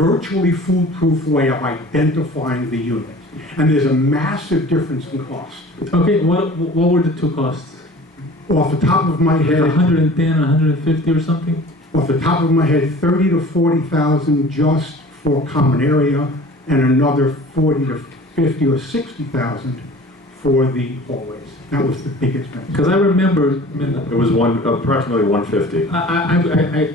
virtually foolproof way of identifying the unit. And there's a massive difference in cost. Okay, what were the two costs? Off the top of my head, 110, 150 or something? off the top of my head, 30 to 40,000 just for common area, and another 40 to 50 or 60,000 for the hallways. That was the biggest expense. Because I remember, It was approximately 150. I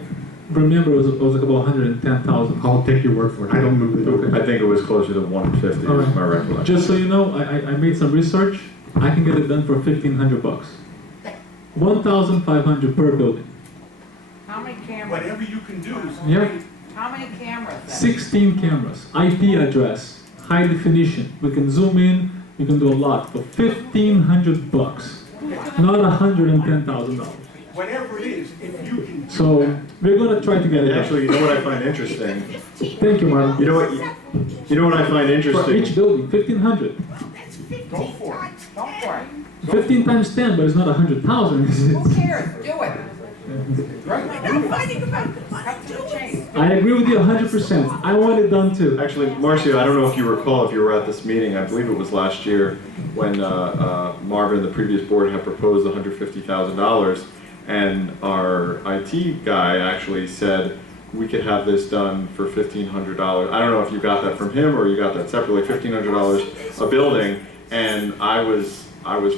remember it was like about 110,000. I'll take your word for it. I don't remember the number. I think it was closer to 150, All is right. my recollection. Just so you know, I made some research. I can get it done for $1,500 bucks. 1,500 per building. How many cameras? Whatever you can do is Yeah. How many cameras then? 16 cameras, IP address, high definition. We can zoom in, we can do a lot, but 1,500 bucks, not $110,000. whatever it is, if you can. So we're gonna try to get it And done. actually, you know what I find interesting? Thank you, Mark. You know what? You know what I find For interesting? each building, 1,500. Go for it. Go for it. 15 times 10, but it's not 100,000, is it? Who cares? Do it. Cut to the chase. I agree with you 100%. I want it done too. Actually, Marcio, I don't know if you recall, if you were at this meeting, I believe it was last year, when Marvin, the previous board, had proposed $150,000, and our IT guy actually said we could have this done for $1,500. I don't know if you got that from him or you got that separately, $1,500 a building, and I was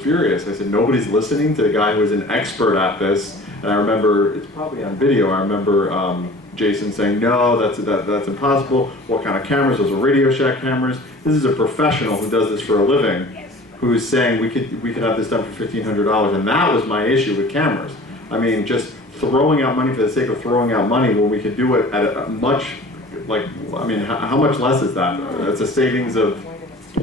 furious. I said, nobody's listening to the guy who was an expert at this. And I remember, it's probably on video, I remember Jason saying, no, that's impossible. What kind of cameras? Those are Radio Shack cameras. This is a professional who does this for a living, who's saying we could have this done for $1,500. And that was my issue with cameras. I mean, just throwing out money for the sake of throwing out money when we could do it at a much, like, I mean, how much less is that? That's a savings of,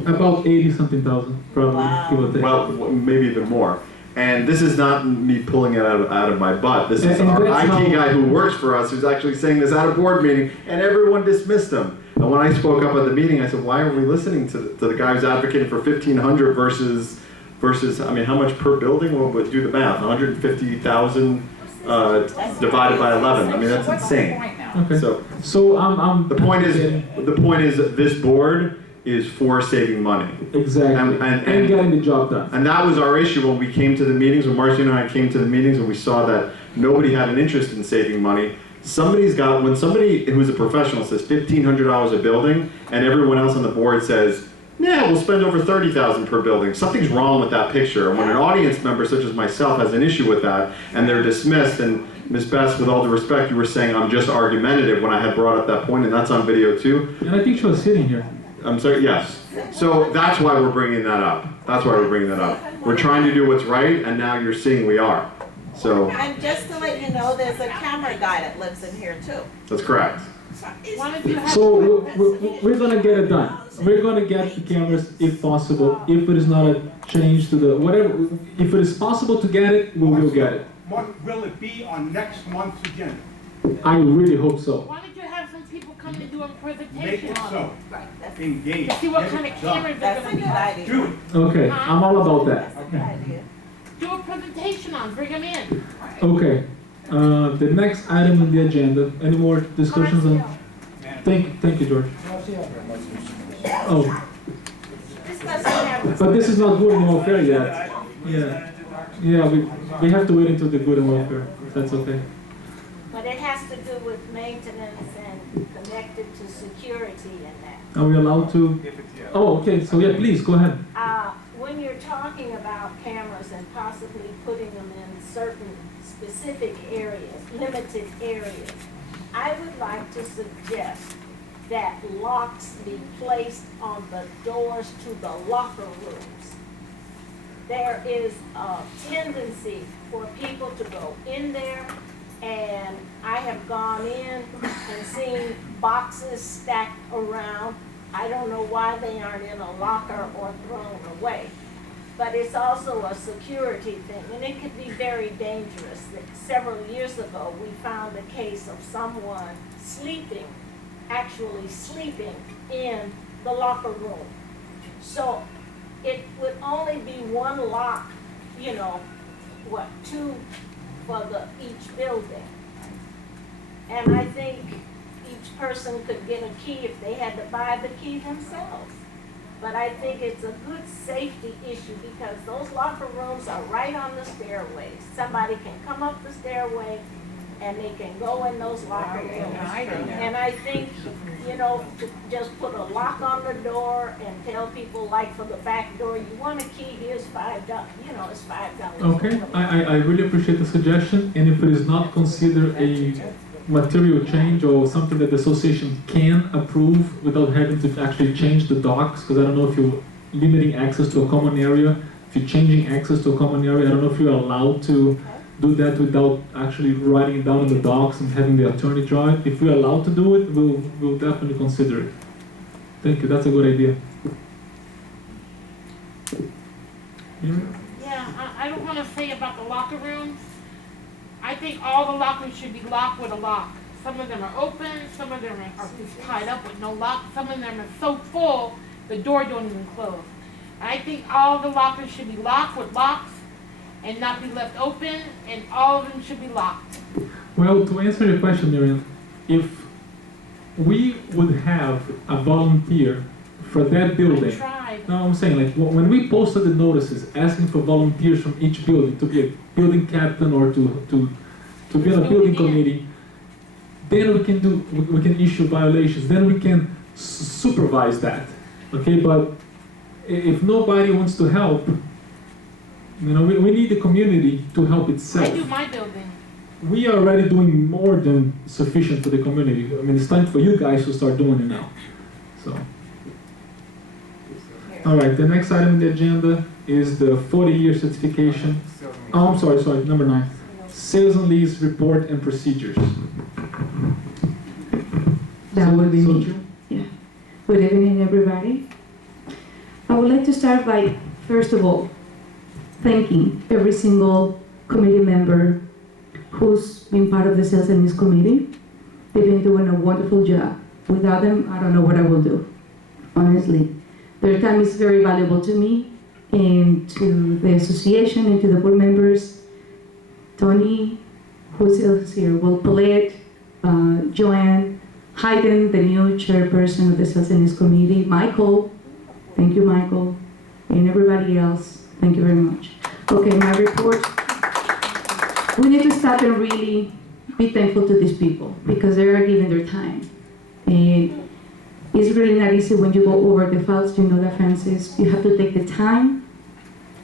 About 80-something thousand, probably, give or take. well, maybe even more. And this is not me pulling it out of my butt. This is And our that's IT how- guy who works for us who's actually saying this at a board meeting, and everyone dismissed him. And when I spoke up at the meeting, I said, why are we listening to the guy who's advocating for 1,500 versus, I mean, how much per building? Well, but do the math, 150,000 divided by 11. I mean, that's What's the insane. point now? Okay. So I'm the point is that this board is for saving money. exactly, and getting the job done. And that was our issue when we came to the meetings, when Marcy and I came to the meetings, and we saw that nobody had an interest in saving money. When somebody who's a professional says $1,500 a building, and everyone else on the board says, yeah, we'll spend over $30,000 per building, something's wrong with that picture. And when an audience member such as myself has an issue with that, and they're dismissed, and Ms. Bess, with all due respect, you were saying I'm just argumentative when I had brought up that point, and that's on video too. And I think she was sitting here. I'm sorry, yes. So that's why we're bringing that up. That's why we're bringing that up. We're trying to do what's right, and now you're seeing we are. So, And just to let you know, there's a camera guy that lives in here too. that's correct. Why don't you have? So we're gonna get it done. We're gonna get the cameras if possible. If it is not a change to the, whatever, if it is possible to get it, we will get it. What will it be on next month's agenda? I really hope so. Why don't you have some people come and do a Make presentation it on so. Right, that's, Engage. it? See what Get kind it of done. cameras they're that's a gonna good be on. idea. Do it. Okay, I'm all about that. That's a good idea. Do a presentation on, bring them in. Okay, the next item on the agenda, any more discussions on? Thank you, George. Oh, This doesn't have, but this is not good and welfare yet. Yeah, we have to wait until the good and welfare, if that's okay. but it has to do with maintenance and connected to security and that. Are we allowed to? Oh, okay, so yeah, please, go ahead. When you're talking about cameras and possibly putting them in certain specific areas, limited areas, I would like to suggest that locks be placed on the doors to the locker rooms. There is a tendency for people to go in there, and I have gone in and seen boxes stacked around. I don't know why they aren't in a locker or thrown away. But it's also a security thing, and it could be very dangerous. Several years ago, we found a case of someone actually sleeping in the locker room. So it would only be one lock, two for each building. And I think each person could get a key if they had to buy the key themselves. But I think it's a good safety issue because those locker rooms are right on the stairways. Somebody can come up the stairway and they can go in those locker rooms. And I think, you know, to just put a lock on the door and tell people, like for the back door, you want a key, here's $5, you know, it's $5. Okay, I really appreciate the suggestion, and if it is not considered a material change or something that the association can approve without having to actually change the docks, because I don't know if you're limiting access to a common area, if you're changing access to a common area, I don't know if you're allowed to do that without actually writing it down in the docs and having the attorney draw it. If we're allowed to do it, we'll definitely consider it. Thank you, that's a good idea. Yeah, I don't wanna say about the locker rooms. I think all the lockers should be locked with a lock. Some of them are open, some of them are just tied up with no lock, some of them are so full, the door don't even close. I think all the lockers should be locked with locks and not be left open, and all of them should be locked. Well, to answer your question, Miriam, if we would have a volunteer for that I building, tried. no, I'm saying, like, when we posted the notices asking for volunteers from each building to be a building captain or to be on a building committee, then we can issue violations, then we can supervise that, okay? But if nobody wants to help, you know, we need the community to help itself. I do my building. We are already doing more than sufficient for the community. I mean, it's time for you guys to start doing it now. So, all right, the next item on the agenda is the 40-year certification. Oh, I'm sorry, number 9. Sales and lease report and procedures. That would be me. Soju? Yeah. Good evening, everybody. I would like to start by, first of all, thanking every single committee member who's been part of the Sales and Lease Committee. They've been doing a wonderful job. Without them, I don't know what I will do, honestly. Their time is very valuable to me and to the association and to the board members. Tony, who else here? Well, Paulette, Joanne, Hayden, the new chairperson of the Sales and Lease Committee, Michael, thank you, Michael, and everybody else, thank you very much. Okay, my report. We need to stop and really be thankful to these people because they are giving their time. And it's really not easy when you go over the files, you know that, Francis. You have to take the time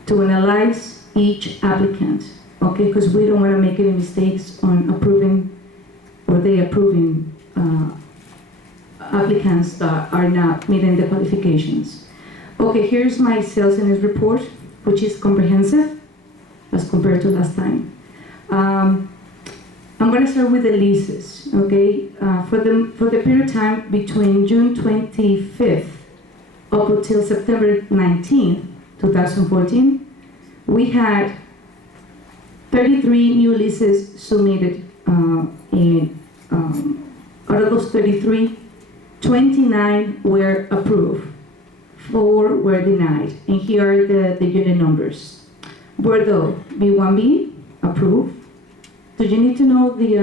to analyze each applicant, okay? Because we don't want to make any mistakes on approving or they approving applicants that are not meeting the qualifications. Okay, here's my sales and lease report, which is comprehensive as compared to last time. I'm going to start with the leases, okay? For the period of time between June 25th up until September 19th, 2014, we had 33 new leases submitted out of those 33, 29 were approved, 4 were denied, and here are the unit numbers. Bordeaux, B1B, approved. Do you need to know the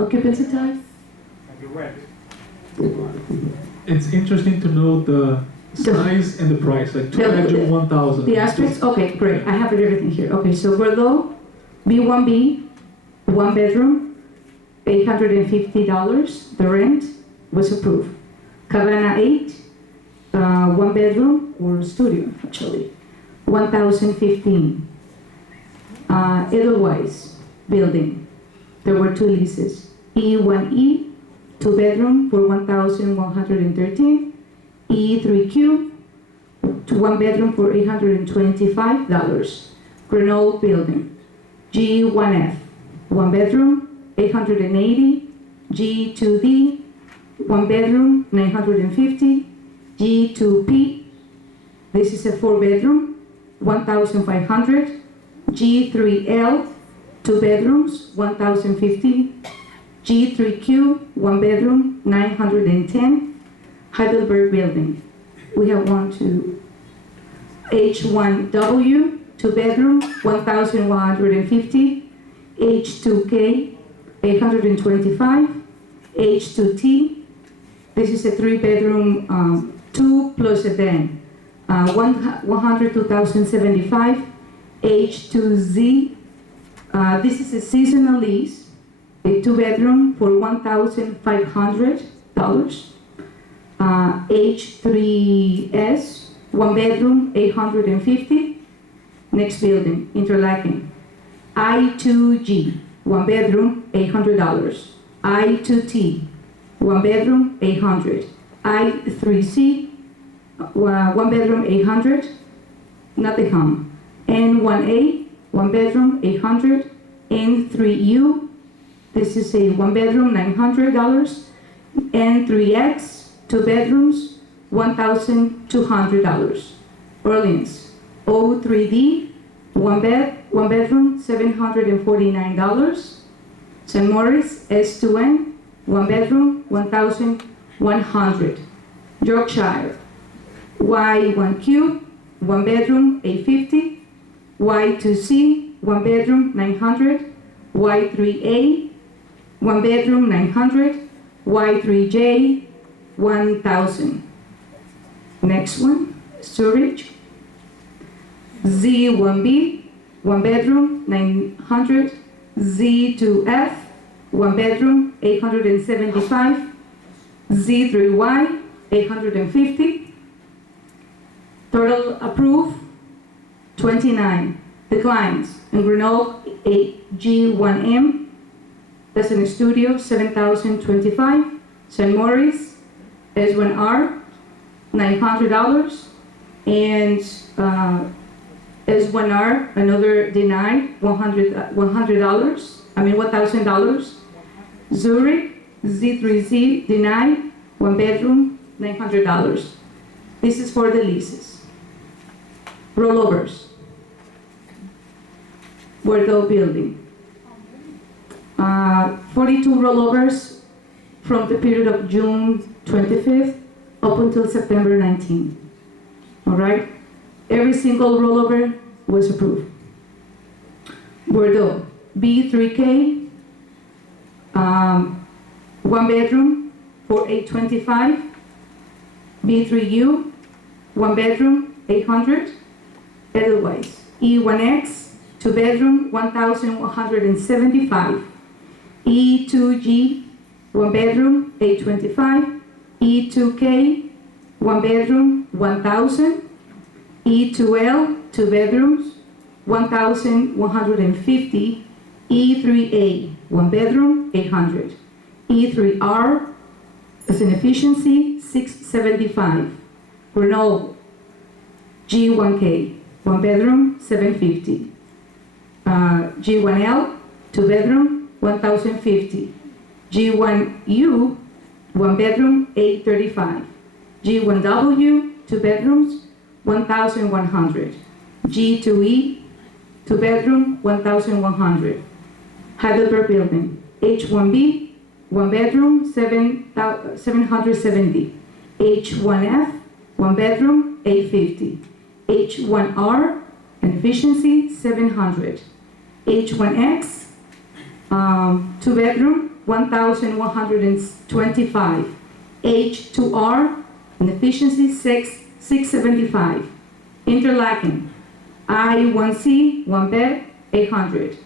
occupancy type? It's interesting to know the size and the price, like 2 bedroom, 1,000. The aspects, okay, great, I have everything here. Okay, so Bordeaux, B1B, 1 bedroom, $850, the rent was approved. Cabana 8, 1 bedroom, or studio actually, $1,015. Edelweiss building, there were 2 leases. E1E, 2 bedroom for $1,113. E3Q, 1 bedroom for $825. Grenoble building. G1F, 1 bedroom, $880. G2D, 1 bedroom, $950. G2P, this is a 4 bedroom, $1,500. G3L, 2 bedrooms, $1,050. G3Q, 1 bedroom, $910. Heidelberg building. We have 1, 2. H1W, 2 bedroom, $1,150. H2K, $825. H2T. This is a 3-bedroom, 2 plus a den. 102,075. H2Z. This is a seasonal lease, a 2-bedroom for $1,500. H3S, 1-bedroom, 850. Next building, Interlaken. I2G, 1-bedroom, $800. I2T, 1-bedroom, 800. I3C, 1-bedroom, 800. Nottingham. N1A, 1-bedroom, 800. N3U, this is a 1-bedroom, $900. N3X, 2 bedrooms, $1,200. Orleans. O3D, 1-bedroom, $749. St. Maurice, S2N, 1-bedroom, $1,100. Yorkshire. Y1Q, 1-bedroom, $850. Y2C, 1-bedroom, $900. Y3A, 1-bedroom, $900. Y3J, $1,000. Next one, Zurich. Z1B, 1-bedroom, $900. Z2F, 1-bedroom, $875. Z3Y, $850. Total approved, 29. Declines. In Grenoble, G1M, that's in the studio, $7,025. St. Maurice, S1R, $900. And S1R, another denied, $1,000. Zurich, Z3Z, denied, 1-bedroom, $900. This is for the leases. Rollovers. Bordeaux building. 42 rollovers from the period of June 25th up until September 19th. All right? Every single rollover was approved. Bordeaux, B3K, 1-bedroom for $825. B3U, 1-bedroom, $800. Edelweiss, E1X, 2-bedroom, $1,175. E2G, 1-bedroom, $825. E2K, 1-bedroom, $1,000. E2L, 2 bedrooms, $1,150. E3A, 1-bedroom, $800. E3R, as an efficiency, $675. Grenoble, G1K, 1-bedroom, $750. G1L, 2-bedroom, $1,050. G1U, 1-bedroom, $835. G1W, 2 bedrooms, $1,100. G2E, 2-bedroom, $1,100. Heidelberg building, H1B, 1-bedroom, $770. H1F, 1-bedroom, $850. H1R, an efficiency, $700. H1X, 2-bedroom, $1,125. H2R, an efficiency, $675. Interlaken, I1C, 1-bed, $800.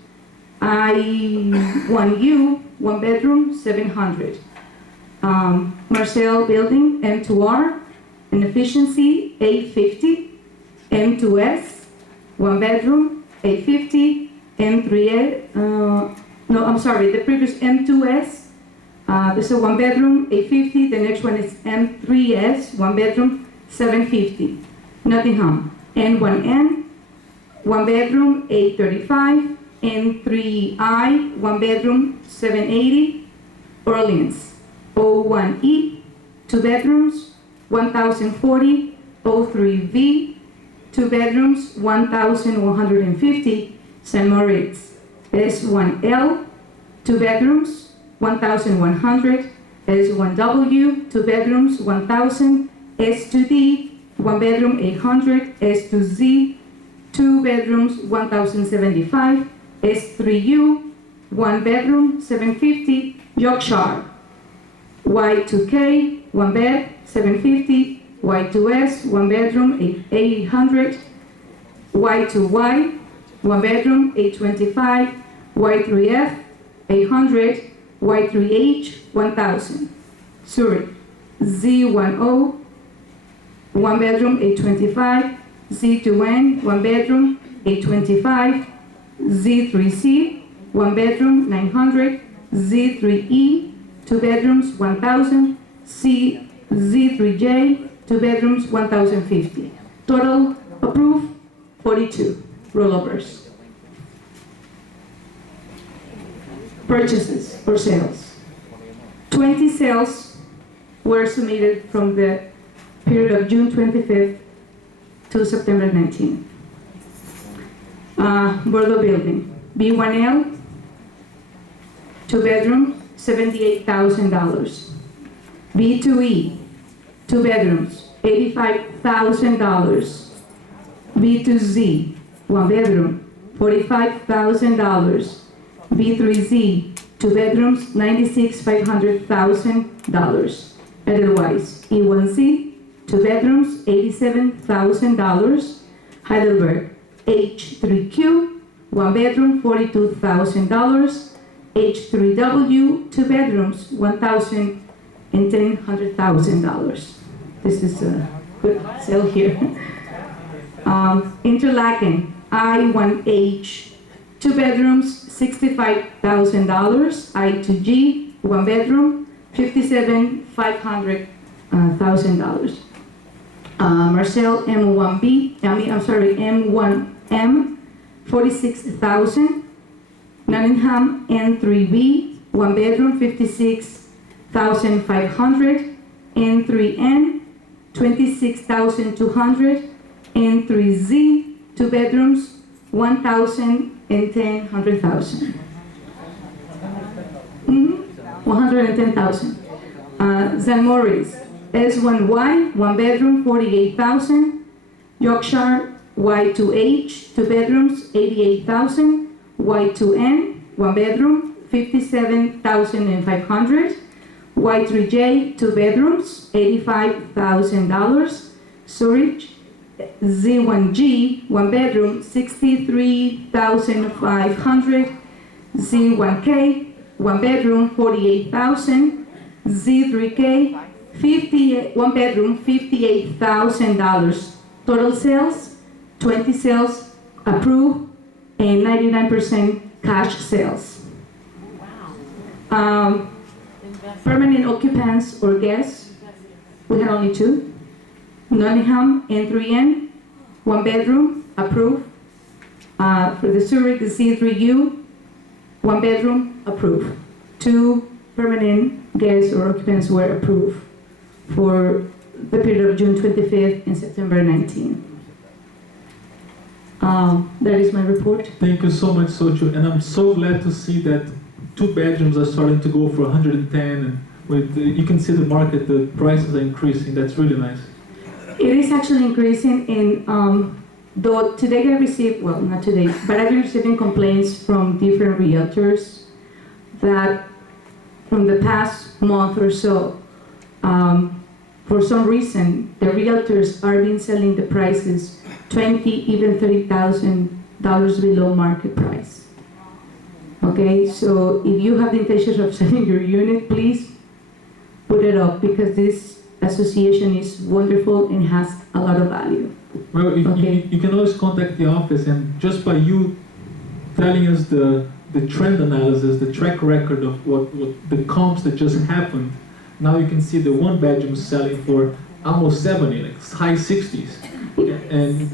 I1U, 1-bedroom, $700. Marcel building, M2R, an efficiency, $850. M2S, 1-bedroom, $850. M3A, the previous M2S, this is a 1-bedroom, $850. The next one is M3S, 1-bedroom, $750. Nottingham, N1N, 1-bedroom, $835. N3I, 1-bedroom, $780. Orleans, O1E, 2 bedrooms, $1,040. O3V, 2 bedrooms, $1,150. St. Moritz, S1L, 2 bedrooms, $1,100. S1W, 2 bedrooms, $1,000. S2D, 1-bedroom, $800. S2Z, 2 bedrooms, $1,075. S3U, 1-bedroom, $750. Yorkshire, Y2K, 1 bed, 750. Y2S, 1 bedroom, 800. Y2Y, 1 bedroom, 825. Y3F, 800. Y3H, 1000. Zurich, Z10, 1 bedroom, 825. Z2N, 1 bedroom, 825. Z3C, 1 bedroom, 900. Z3E, 2 bedrooms, 1000. Z3J, 2 bedrooms, 1050. Total approved, 42 rollovers. Purchases or sales. 20 sales were submitted from the period of June 25th to September 19th. Bordeaux Building, B1L, 2 bedroom, $78,000. B2E, 2 bedrooms, $85,000. B2Z, 1 bedroom, $45,000. B3Z, 2 bedrooms, $96,500. Otherwise, E1C, 2 bedrooms, $87,000. Heidelberg, H3Q, 1 bedroom, $42,000. H3W, 2 bedrooms, $1,010,000. This is a good sale here. Interlaken, I1H, 2 bedrooms, $65,000. I2G, 1 bedroom, $57,500. Marcel M1M, 46,000. Nottingham N3B, 1 bedroom, 56,500. N3N, 26,200. N3Z, 2 bedrooms, 1,010,000. 110,000. St. Maurice, S1Y, 1 bedroom, 48,000. Yorkshire, Y2H, 2 bedrooms, 88,000. Y2N, 1 bedroom, 57,500. Y3J, 2 bedrooms, $85,000. Zurich, Z1G, 1 bedroom, 63,500. Z1K, 1 bedroom, 48,000. Z3K, 1 bedroom, $58,000. Total sales, 20 sales approved and 99% cash sales. Permanent occupants or guests, we had only 2. Nottingham N3N, 1 bedroom, approved. For the Zurich, the C3U, 1 bedroom, approved. 2 permanent guests or occupants were approved for the period of June 25th and September 19th. That is my report. Thank you so much, Sochu, and I'm so glad to see that 2 bedrooms are starting to go for 110, and with you can see the market, the prices are increasing. That's really nice. It is actually increasing in, though today I received, well, not today, but I've been receiving complaints from different realtors that from the past month or so, for some reason, the realtors are been selling the prices $20,000, even $30,000 below market price. Okay, so if you have the intention of selling your unit, please put it up, because this association is wonderful and has a lot of value. Well, Okay. you can always contact the office, and just by you telling us the trend analysis, the track record of what the comps that just happened, now you can see the 1 bedroom selling for almost 70, like high 60s, and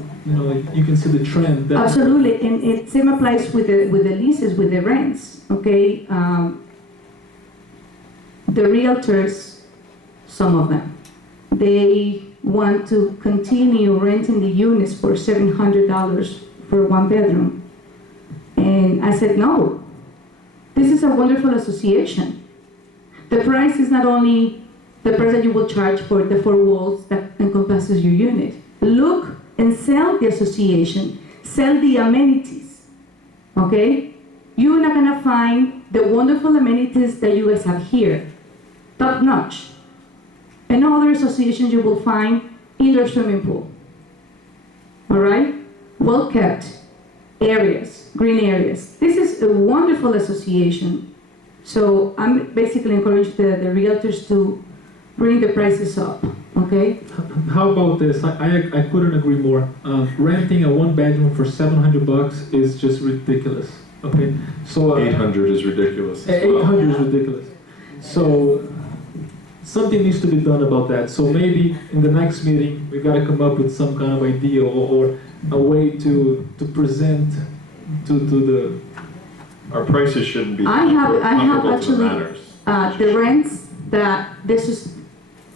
you can see the trend. That Absolutely, and it same applies with the leases, with the rents. Okay, the realtors, some of them, they want to continue renting the units for $700 for 1 bedroom, and I said no. This is a wonderful association. The price is not only the price that you will charge for the 4 walls that encompasses your unit. Look and sell the association, sell the amenities, okay? You're not gonna find the wonderful amenities that you guys have here. top notch. And no other association you will find indoor swimming pool. All right? Well kept areas, green areas. This is a wonderful association. So I'm basically encouraging the realtors to bring the prices up, okay? How about this? I couldn't agree more. Renting a one bedroom for $700 is just ridiculous. Okay, so 800 is ridiculous as well. 800 is ridiculous. So something needs to be done about that. So maybe in the next meeting we got to come up with some kind of idea or a way to present to the. Our prices shouldn't be I have comparable to the actually matters. the rents that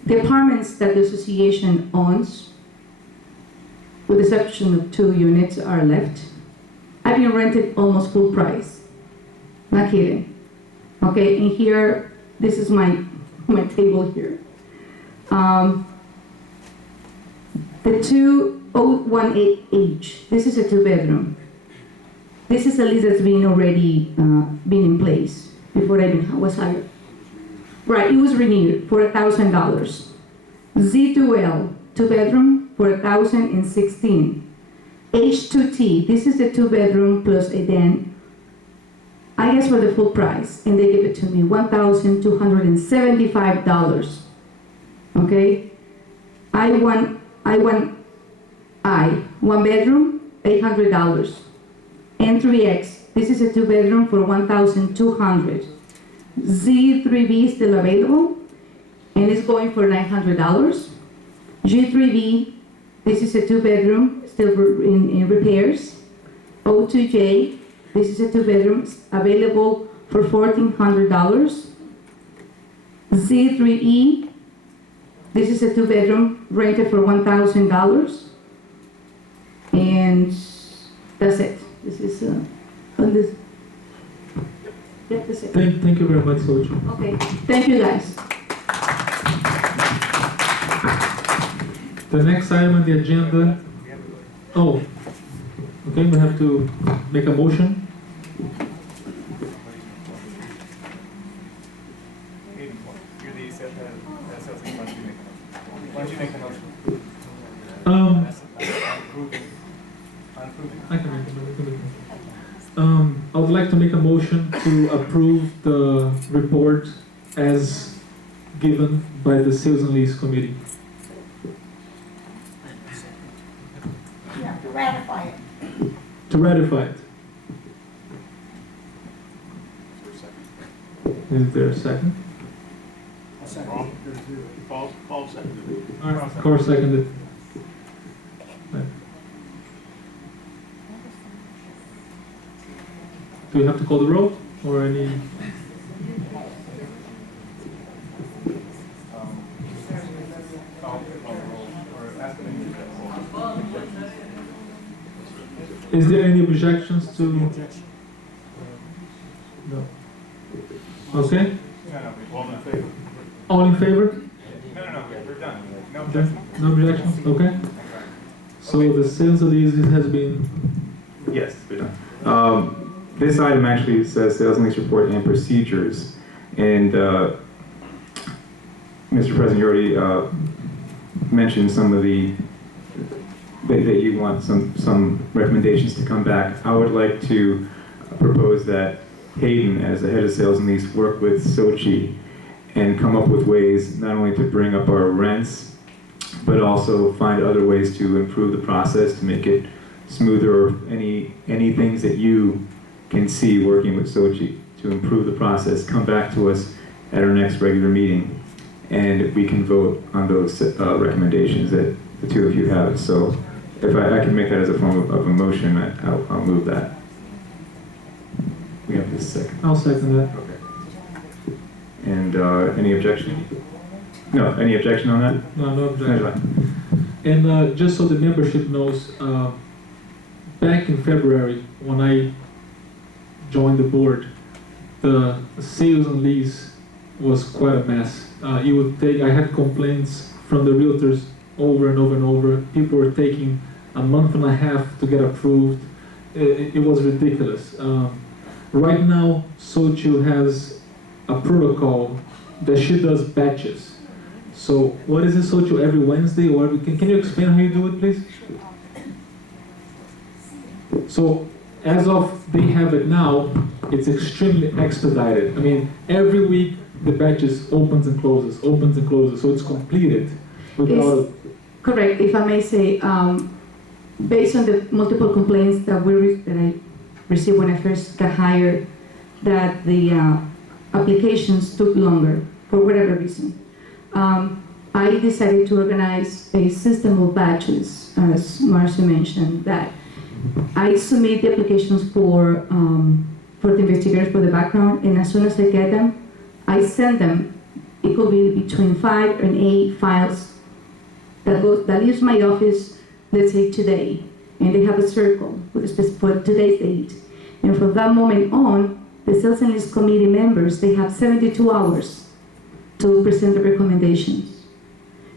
the apartments that the association owns, with the exception of 2 units are left. I've been rented almost full price. Not kidding. Okay, and here, this is my table here. The 2018H, this is a 2-bedroom. This is a lease that's been already been in place before I was hired. Right, it was renewed for $1,000. Z2L, 2-bedroom for $1,016. H2T, this is the 2-bedroom plus a den. I guess for the full price, and they give it to me, $1,275. Okay? I1, 1 bedroom, $800. N3X, this is a 2-bedroom for $1,200. Z3B is still available, and it's going for $900. G3B, this is a 2-bedroom, still in repairs. O2J, this is a 2-bedroom, available for $1,400. Z3E, this is a 2-bedroom, rented for $1,000. And that's it. This is on this. Yeah, that's it. Thank you very much, Sochi. Okay, thank you guys. The next item on the agenda. Oh, okay, we have to make a motion. Why don't you make the motion? I can make a motion. I would like to make a motion to approve the report as given by the Sales and Lease Committee. Yeah, to ratify it. To ratify it. Is there a second? Paul seconded. All right, Carl seconded. Do we have to call the roll or any? Is there any objections to? No. Okay. No, all in favor. All in favor? No, we're done. No Okay. objections. No objections? Okay. So the sales of these has been. Yes, we're done. This item actually says sales and lease report and procedures. And Mr. President, you already mentioned some of that you want some recommendations to come back. I would like to propose that Hayden, as the head of sales and lease, work with Sochi and come up with ways not only to bring up our rents, but also find other ways to improve the process to make it smoother, or any things that you can see working with Sochi to improve the process. Come back to us at our next regular meeting, and we can vote on those recommendations that the two of you have. So if I can make that as a form of a motion, I'll move that. We have this second. I'll second that. Okay. And any objection? No, any objection on that? No objection. And just so the membership knows, back in February when I joined the board, the sales and lease was quite a mess. It would take. I had complaints from the realtors over and over and over. People were taking a month and a half to get approved. It was ridiculous. Right now, Sochi has a protocol that she does batches. So what is this Socho every Wednesday or can you explain how you do it, please? So as of they have it now, it's extremely expedited. I mean, every week the batches opens and closes, so it's completed without. Correct, if I may say, based on the multiple complaints that I received when I first got hired, that the applications took longer for whatever reason. I decided to organize a system of batches, as Marcia mentioned, that I submit the applications for the investigators for the background, and as soon as I get them, I send them. It could be between 5 and 8 files that leaves my office, let's say today, and they have a circle for today's date. And from that moment on, the Sales and Lease Committee members, they have 72 hours to present the recommendations.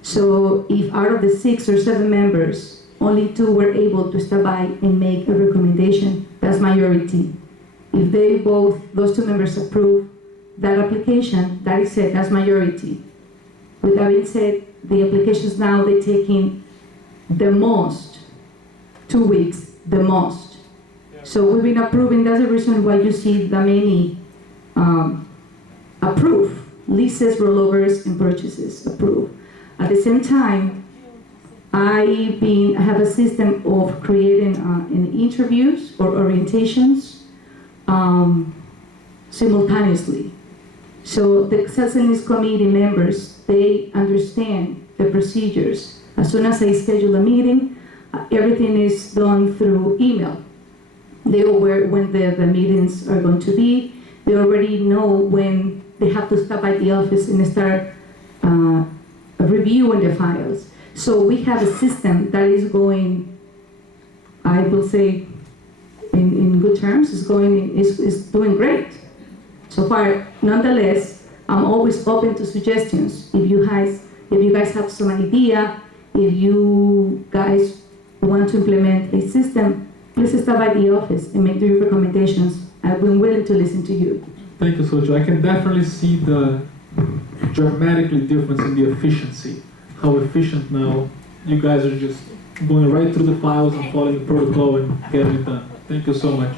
So if out of the 6 or 7 members, only 2 were able to stop by and make a recommendation, that's majority. If those 2 members approve that application, that is it, that's majority. With that being said, the applications now, they're taking the most 2 weeks, the most. So we've been approving, that's the reason why you see that many approve, leases, rollovers, and purchases approved. At the same time, I have a system of creating interviews or orientations simultaneously. So the Sales and Lease Committee members, they understand the procedures. As soon as I schedule a meeting, everything is done through email. They know when the meetings are going to be. They already know when they have to stop by the office and start reviewing the files. So we have a system that is going, I will say, in good terms, is doing great so far. Nonetheless, I'm always open to suggestions. If you guys have some idea, if you guys want to implement a system, please stop by the office and make your recommendations. I've been willing to listen to you. Thank you, Socho. I can definitely see the dramatically difference in the efficiency. How efficient now you guys are just going right through the files and following the protocol and getting it done. Thank you so much.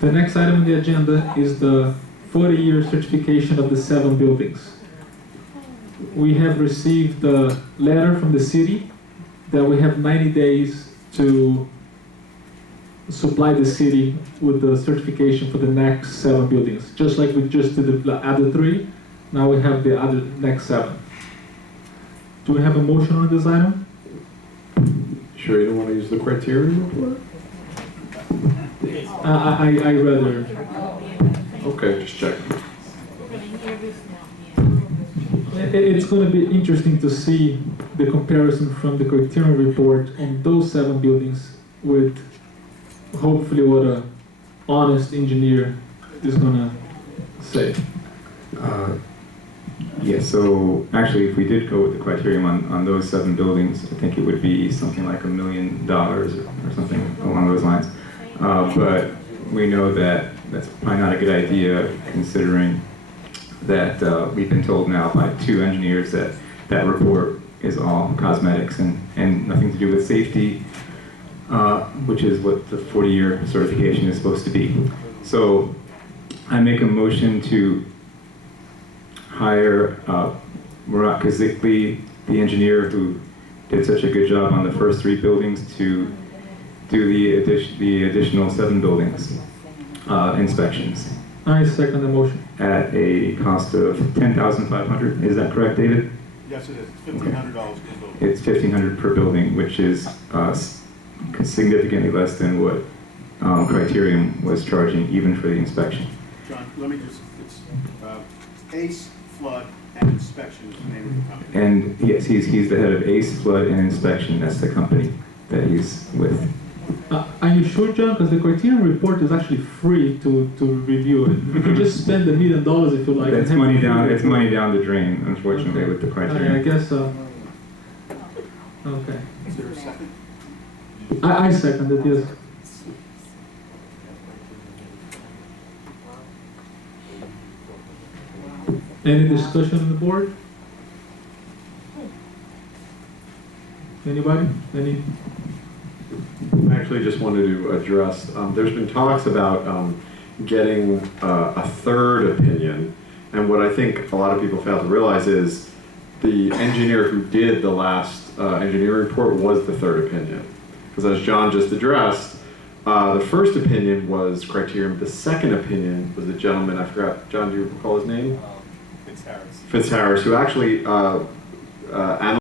The next item on the agenda is the 40-year certification of the 7 buildings. We have received a letter from the city that we have 90 days to supply the city with the certification for the next 7 buildings. Just like we just did the other 3, now we have the other next 7. Do we have a motion on this item? Sure you don't want to use the criteria report? I rather. Okay, just check. It's going to be interesting to see the comparison from the criterion report on those 7 buildings with hopefully what an honest engineer is going to say. Yeah, so actually if we did go with the criterion on those 7 buildings, I think it would be something like $1 million or something along those lines. But we know that that's probably not a good idea, considering that we've been told now by 2 engineers that that report is all cosmetics and nothing to do with safety, which is what the 40-year certification is supposed to be. So I make a motion to hire Murat Kazikli, the engineer who did such a good job on the first 3 buildings, to do the additional 7 buildings inspections. I second the motion. At a cost of $10,500. Is that correct, David? Yes, it is. $1,500 per building. It's $1,500 per building, which is significantly less than what Criterion was charging, even for the inspection. John, let me just, it's ACE, Flood, and Inspection is the name of the company. And yes, he's the head of ACE Flood and Inspection. That's the company that he's with. Are you sure, John? Because the criterion report is actually free to review it. You can just spend $1 million if you like. That's money down. It's money down the drain, unfortunately, Okay. with the Criterion. I guess so. Okay. Is there a second? I second it. Yes. Any discussion on the board? Anybody? Any? I actually just wanted to address, there's been talks about getting a third opinion, and what I think a lot of people fail to realize is the engineer who did the last engineering report was the third opinion. Because as John just addressed, the first opinion was criterion, the second opinion was a gentleman, I forgot, John, do you recall his name? Fitzharris. Fitzharris, who actually analyzed